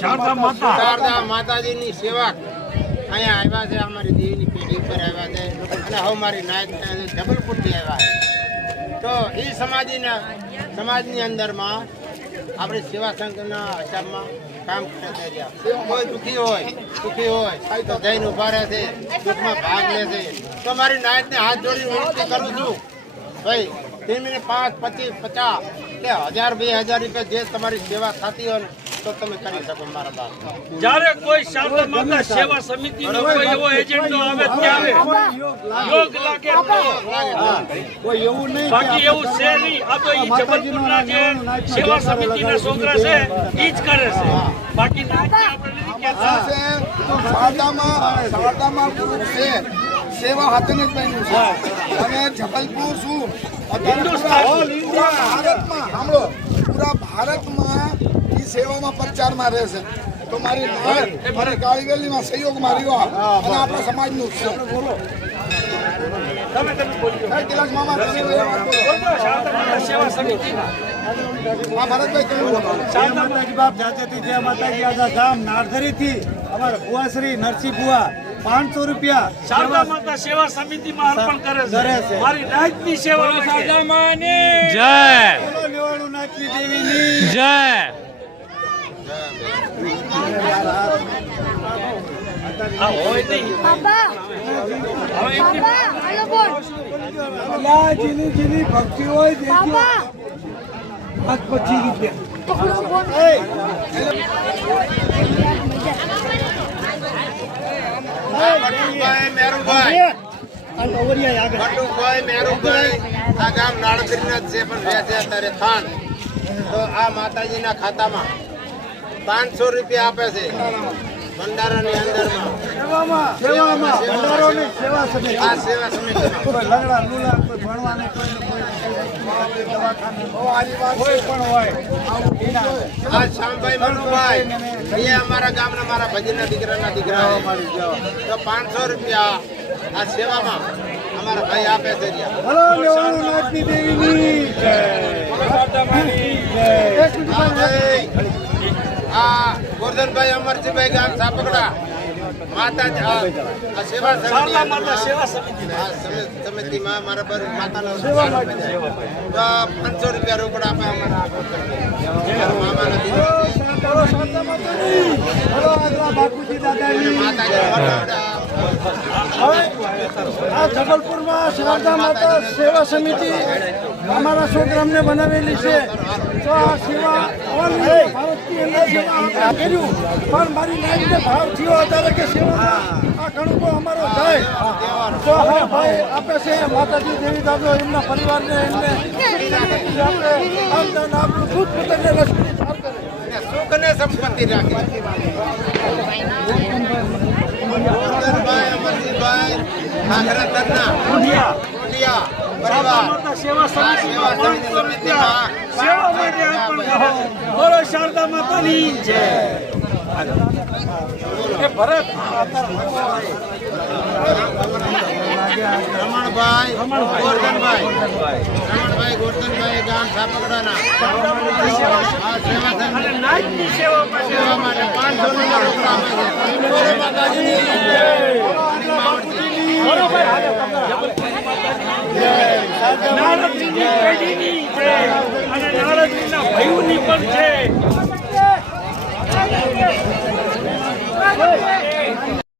શારદા માતાજીની સેવા અહીંયા આવ્યા છે, અમારી દેવીની પેઢી ઉપર આવ્યા છે અને હવે મારી નાયક જબલપુરથી આવ્યા છે. તો એ સમાજની અંદરમાં આપણે સેવા સંઘના હિસાબમાં કામ કરતા રહ્યા. કોઈ દુઃખી હોય તો જઈને ઉભા રહે છે, દુઃખમાં ભાગ લે છે. તો મારી નાયકને હાથ જોડી વિનંતી કરું છું, ભાઈ તેમને 5, 25, 50 કે 1000, 2000 રૂપિયા જે તમારી સેવા થતી હોય ને તો તમે કરી શકો મારા બાપ. જ્યારે કોઈ શારદા માતા સેવા સમિતિનો કોઈ એવો એજન્ડો આવે ત્યારે યોગ લાગે તો કોઈ એવું નહીં, બાકી એવું છે નહીં. આ તો ઈ જબલપુરના જે સેવા સમિતિના છોકરા છે ઈ જ કરે છે, બાકી નાચને આપણે નથી કહેતા. શારદામાં ગ્રુપ છે, સેવા હાથને જ બન્યું છે અને જબલપુર શું પૂરા ભારતમાં એ સેવામાં પ્રચારમાં રહેશે. તો મારી કાળીવેલીમાં સહયોગમાં રહ્યો અને આપણા સમાજનું છે. તિલક મામા સેવા સમિતિ શારદા માતાજી બાપ જાતેથી જય માતાજી આદા ધામ નારધરીથી અમારા ભુવાશ્રી નરસિંહ ભુવા 500 રૂપિયા શારદા માતા સેવા સમિતિમાં અર્પણ કરે છે. મારી નાચની સેવા શારદા માની જય. બોલો નેવાળું નાચની દેવીની જય. આ હોય નહીં. હવે એમની જેની ભક્તિ હોય દેજો 25 મેરુભાઈ આ ગામ નાળંદરીના જ છે પણ રહે છે અત્યારે થાન. તો આ માતાજીના ખાતામાં 500 રૂપિયા આપે છે ભંડારાની અંદરમાં આ સેવા સમિતિમાં. આ શ્યામભાઈ મનુભાઈ એ અમારા ગામના મારા ભજનના દીકરાના દીકરા છે. તો 500 રૂપિયા આ સેવામાં અમારા ભાઈ આપે છે. આ ગોરધનભાઈ અમરજીભાઈ ગામ સાપકડા માતાજી આ સેવા શારદા માતા સેવા સમિતિ સમિતિમાં મારા પર માતાનો તો 500 રૂપિયા રોકડા આપે અમારા મામાના દીકરા આ જબલપુરમાં શારદા માતા સેવા સમિતિ અમારા છોકરામને બનાવેલી છે. તો આ સેવા ભારતની અંદર સેવા કર્યું પણ મારી નાઈટને ભાવ થયો અત્યારે કે સેવા આ ઘણું અમારો જાય તો હા ભાઈ આપે છે માતાજી દેવી દાદો એમના પરિવારને એમને આપણે આપણું દૂધ પોતાને રસી સાર કરે સુખ ને સંપત્તિ રાખે. ગોરધનભાઈ અમરજીભાઈ ખાખરાતરના કોડિયા પરિવાર સેવા સમિતિમાં સેવા માટે અર્પણ કરે છે. બોલો શારદા માતાની જય. એ ભરત રમણભાઈ ગોરધનભાઈ ગામ સાપકડાના આ સેવા અને નાચની સેવા માટે માટે 500 રૂપિયા રોકડા આપે છે. બોલો માતાજીની જય. નારદજીની પેઢીની છે અને નારદજીના ભાઈઓની પણ છે.